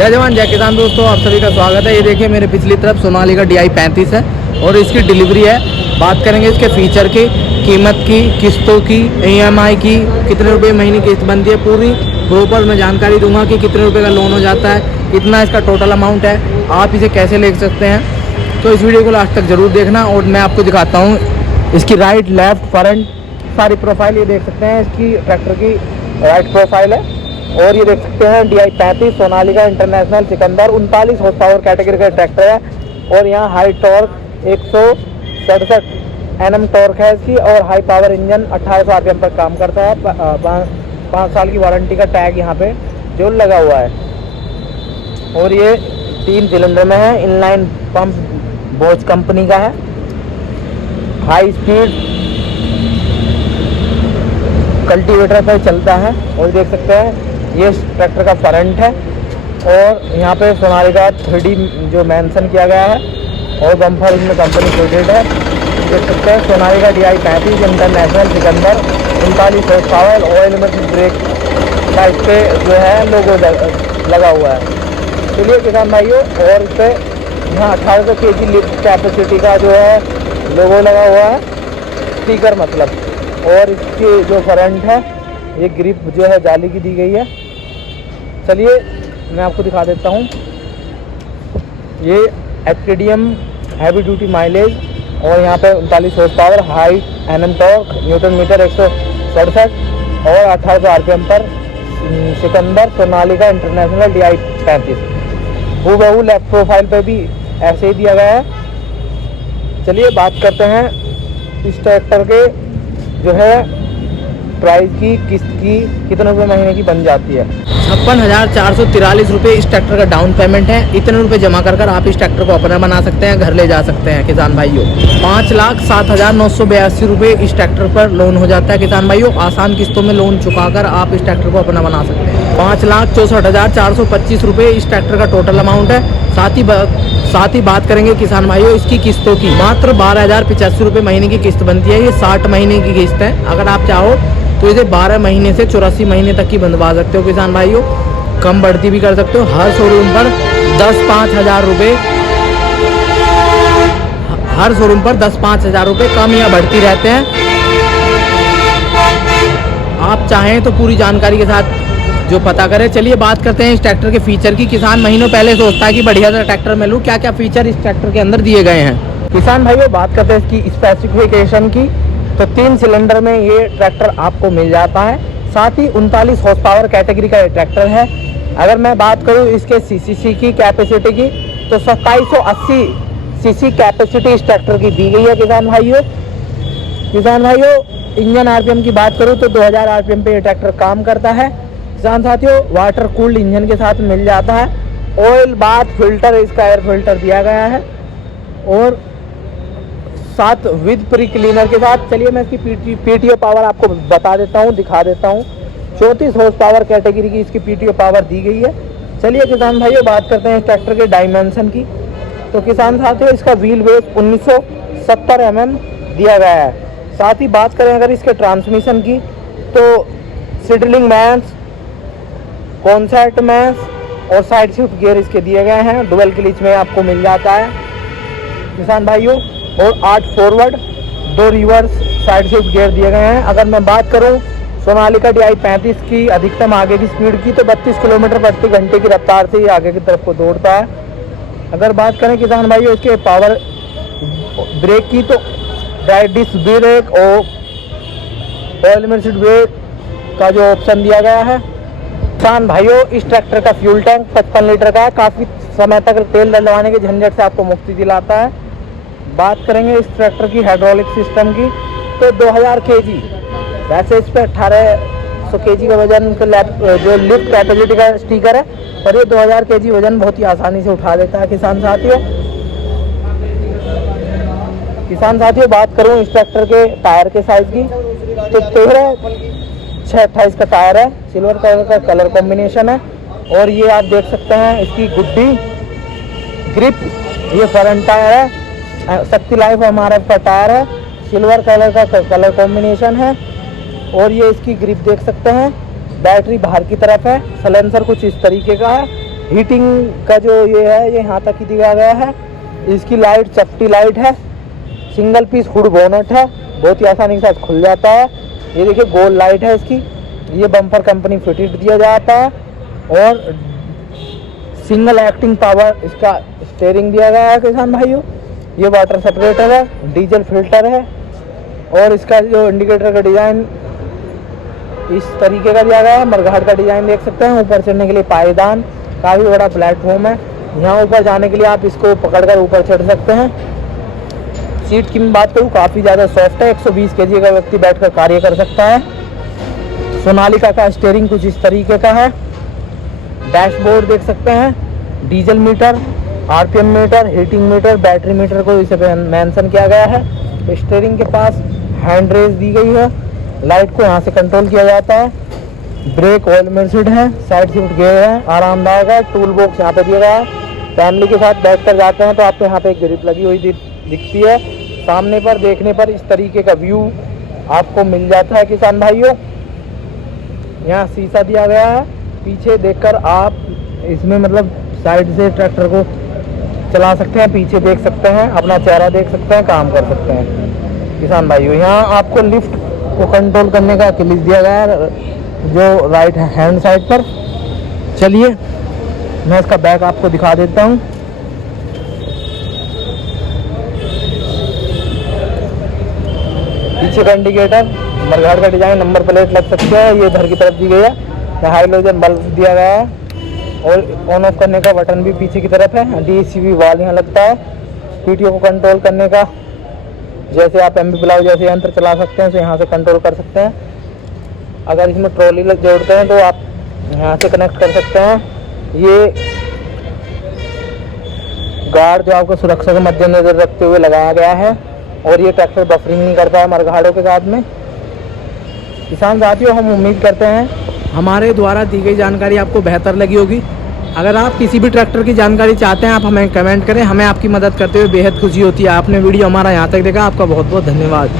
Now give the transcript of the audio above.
जय जवान जय किसान दोस्तों, आप सभी का स्वागत है। ये देखिए मेरे पिछली तरफ सोनालिका DI 35 है और इसकी डिलीवरी है। बात करेंगे इसके फीचर की, कीमत की, किस्तों की, EMI की, कितने रुपए महीने किस्त बनती है, पूरी प्रॉपर मैं जानकारी दूंगा कि कितने रुपए का लोन हो जाता है, कितना इसका टोटल अमाउंट है, आप इसे कैसे ले सकते हैं। तो इस वीडियो को लास्ट तक जरूर देखना। और मैं आपको दिखाता हूँ इसकी राइट, लेफ्ट, फ्रंट सारी प्रोफाइल। ये देख सकते हैं इसकी ट्रैक्टर की राइट प्रोफाइल है। और ये देख सकते हैं DI 35 Sonalika international Sikandar 39 horse power category का ट्रैक्टर है। और यहाँ हाई टॉर्क 167 Nm टॉर्क है इसकी और हाई पावर इंजन 1800 RPM पर काम करता है। 5 साल की वारंटी का टैग यहाँ पे जो लगा हुआ है। और ये 3 सिलेंडर में है, इनलाइन पंप बोच कंपनी का है, हाई स्पीड कल्टीवेटर पर चलता है। और देख सकते हैं ये ट्रैक्टर का फ्रंट है और यहाँ पे सोनालिका 3D जो मेंशन किया गया है और बम्पर इसमें कंपनी फिटेड है। देख सकते हैं Sonalika DI 35 international Sikandar 39 horse power oil में ब्रेक का इस पर जो है लोगो लगा हुआ है। चलिए किसान भाइयों, और इस पर यहाँ 1800 kg लिफ्ट कैपेसिटी का जो है लोगो लगा हुआ है, स्टिकर मतलब। और इसकी जो फ्रंट है ये ग्रिप जो है जाली की दी गई है। चलिए मैं आपको दिखा देता हूँ। ये एक्टिडियम हैवी ड्यूटी माइलेज और यहाँ पे 39 horse power, high Nm torque, newton metre 167 और 1800 RPM पर सिकंदर सोनालिका इंटरनेशनल DI 35 हूबहू लेफ्ट प्रोफाइल पे भी ऐसे ही दिया गया है। चलिए बात करते हैं इस ट्रैक्टर के जो है प्राइस की, किस्त की, कितने रुपये महीने की बन जाती है। 56,443 रुपये इस ट्रैक्टर का डाउन पेमेंट है। इतने रुपए जमा कर आप इस ट्रैक्टर को अपना बना सकते हैं, घर ले जा सकते हैं किसान भाइयों। 5,07,982 रुपये इस ट्रैक्टर पर लोन हो जाता है किसान भाइयों। आसान किस्तों में लोन चुकाकर आप इस ट्रैक्टर को अपना बना सकते हैं। 5,64,425 रुपये इस ट्रैक्टर का टोटल अमाउंट है। साथ ही बात करेंगे किसान भाइयों इसकी किस्तों की। मात्र 12,085 रुपये महीने की किस्त बनती है। ये 60 महीने की किस्त है। अगर आप चाहो तो इसे 12 महीने से 84 महीने तक की बंधवा सकते हो किसान भाइयों। कम बढ़ती भी कर सकते हो। हर शोरूम पर 10-5 हज़ार रुपये, हर शोरूम पर 10-5 हज़ार रुपये कम या बढ़ती रहते हैं। आप चाहें तो पूरी जानकारी के साथ जो पता करें। चलिए बात करते हैं इस ट्रैक्टर के फीचर की। किसान महीनों पहले सोचता है कि बढ़िया सा ट्रैक्टर मैं लूँ, क्या क्या फीचर इस ट्रैक्टर के अंदर दिए गए हैं। किसान भाइयों बात करते हैं इसकी स्पेसिफिकेशन की, तो 3 सिलेंडर में ये ट्रैक्टर आपको मिल जाता है। साथ ही 39 हॉर्स पावर कैटेगरी का ये ट्रैक्टर है। अगर मैं बात करूँ इसके CCC की कैपेसिटी की, तो 2780 CC कैपेसिटी इस ट्रैक्टर की दी गई है किसान भाइयों। इंजन RPM की बात करूँ तो 2000 RPM पे ये ट्रैक्टर काम करता है। किसान साथियों वाटर कूल्ड इंजन के साथ मिल जाता है। ऑयल बाथ फिल्टर, इसका एयर फिल्टर दिया गया है और साथ विद प्री क्लीनर के साथ। चलिए मैं इसकी PTO पावर आपको बता देता हूँ, दिखा देता हूँ। 34 हॉर्स पावर कैटेगरी की इसकी PTO पावर दी गई है। चलिए किसान भाइयों बात करते हैं इस ट्रैक्टर के डायमेंशन की। तो किसान साथियों इसका व्हील बेस 1970 mm दिया गया है। साथ ही बात करें अगर इसके ट्रांसमिशन की, तो सिडलिंग मैंस, कॉन्सेप्ट मैंस और साइड शिफ्ट गियर इसके दिए गए हैं। डुअल क्लिच में आपको मिल जाता है किसान भाइयों। और 8 forward 2 reverse side shift gear दिए गए हैं। अगर मैं बात करूं सोनालिका DI 35 की अधिकतम आगे की स्पीड की, तो 32 किलोमीटर प्रति घंटे की रफ्तार से ये आगे की तरफ को दौड़ता है। अगर बात करें किसान भाइयों इसके पावर ब्रेक की, तो ड्राइव डिस्क ब्रेक और ऑयल मिक्स्ड ब्रेक का जो ऑप्शन दिया गया है। किसान भाइयों इस ट्रैक्टर का फ्यूल टैंक 55 लीटर का है। काफ़ी समय तक तेल डलवाने के झंझट से आपको मुक्ति दिलाता है। बात करेंगे इस ट्रैक्टर की हाइड्रोलिक सिस्टम की, तो 2000 kg, वैसे इस पर 1800 kg का वजन जो लिफ्ट कैपेसिटी का स्टिकर है, पर ये 2000 kg वजन बहुत ही आसानी से उठा लेता है किसान साथियों। बात करूं इस ट्रैक्टर के टायर के साइज की, तो 13/6/28 का टायर है। सिल्वर कलर का कलर कॉम्बिनेशन है। और ये आप देख सकते हैं इसकी गुड्डी ग्रिप, ये फ्रंट टायर है। शक्ति लाइफ MRF का टायर है। सिल्वर कलर का कलर कॉम्बिनेशन है। और ये इसकी ग्रिप देख सकते हैं। बैटरी बाहर की तरफ है। सलेंसर कुछ इस तरीके का है। हीटिंग का जो ये है ये यहाँ तक ही दिया गया है। इसकी लाइट सेफ्टी लाइट है, सिंगल पीस हुड बोनट है, बहुत ही आसानी के साथ खुल जाता है। ये देखिए गोल लाइट है इसकी, ये बम्पर कंपनी फिटेड दिया जाता है और सिंगल एक्टिंग पावर इसका स्टीयरिंग दिया गया है किसान भाइयों। ये वाटर सेपरेटर है, डीजल फिल्टर है और इसका जो इंडिकेटर का डिज़ाइन इस तरीके का दिया गया है। मरघाट का डिज़ाइन देख सकते हैं। ऊपर चढ़ने के लिए पायदान, काफ़ी बड़ा प्लेटफॉर्म है। यहाँ ऊपर जाने के लिए आप इसको पकड़कर ऊपर चढ़ सकते हैं। सीट की मैं बात करूँ काफ़ी ज़्यादा सॉफ्ट है, 120 kg का व्यक्ति बैठकर कार्य कर सकता है। सोनालिका का स्टीयरिंग कुछ इस तरीके का है। डैशबोर्ड देख सकते हैं, diesel meter, RPM meter, heating meter, battery meter को इसे मेंशन किया गया है। स्टीयरिंग के पास हैंड रेस दी गई है, लाइट को यहाँ से कंट्रोल किया जाता है। ब्रेक ऑयल मेर्सिड है, साइड सीट गियर है, आरामदायक है। टूल बॉक्स यहाँ पे दिया गया है। फैमिली के साथ बैठ कर जाते हैं तो आपको यहाँ पे एक ग्रिप लगी हुई दिखती है। सामने पर देखने पर इस तरीके का व्यू आपको मिल जाता है किसान भाइयों। यहाँ शीशा दिया गया है, पीछे देखकर आप इसमें मतलब साइड से ट्रैक्टर को चला सकते हैं, पीछे देख सकते हैं, अपना चेहरा देख सकते हैं, काम कर सकते हैं किसान भाइयों। यहाँ आपको लिफ्ट को कंट्रोल करने का क्लिक दिया गया है जो राइट हैंड साइड पर। चलिए मैं इसका बैक आपको दिखा देता हूँ। पीछे का इंडिकेटर, मरघाट का डिजाइन, नंबर प्लेट लग सकते हैं, ये इधर की तरफ दी गई है। हाइलोजन बल्ब दिया गया है और ऑन ऑफ करने का बटन भी पीछे की तरफ है। डीसीबी वाल यहाँ लगता है। पीटीओ को कंट्रोल करने का, जैसे आप एमबी ब्लाउ जैसे यंत्र चला सकते हैं तो यहाँ से कंट्रोल कर सकते हैं। अगर इसमें ट्रॉली जोड़ते हैं तो आप यहाँ से कनेक्ट कर सकते हैं। ये गार्ड जो आपको सुरक्षा के मद्देनजर रखते हुए लगाया गया है और ये ट्रैक्टर बफरिंग नहीं करता है मरघाड़ों के साथ में। किसान साथियों, हम उम्मीद करते हैं हमारे द्वारा दी गई जानकारी आपको बेहतर लगी होगी। अगर आप किसी भी ट्रैक्टर की जानकारी चाहते हैं आप हमें कमेंट करें, हमें आपकी मदद करते हुए बेहद खुशी होती है। आपने वीडियो हमारा यहाँ तक देखा, आपका बहुत बहुत धन्यवाद।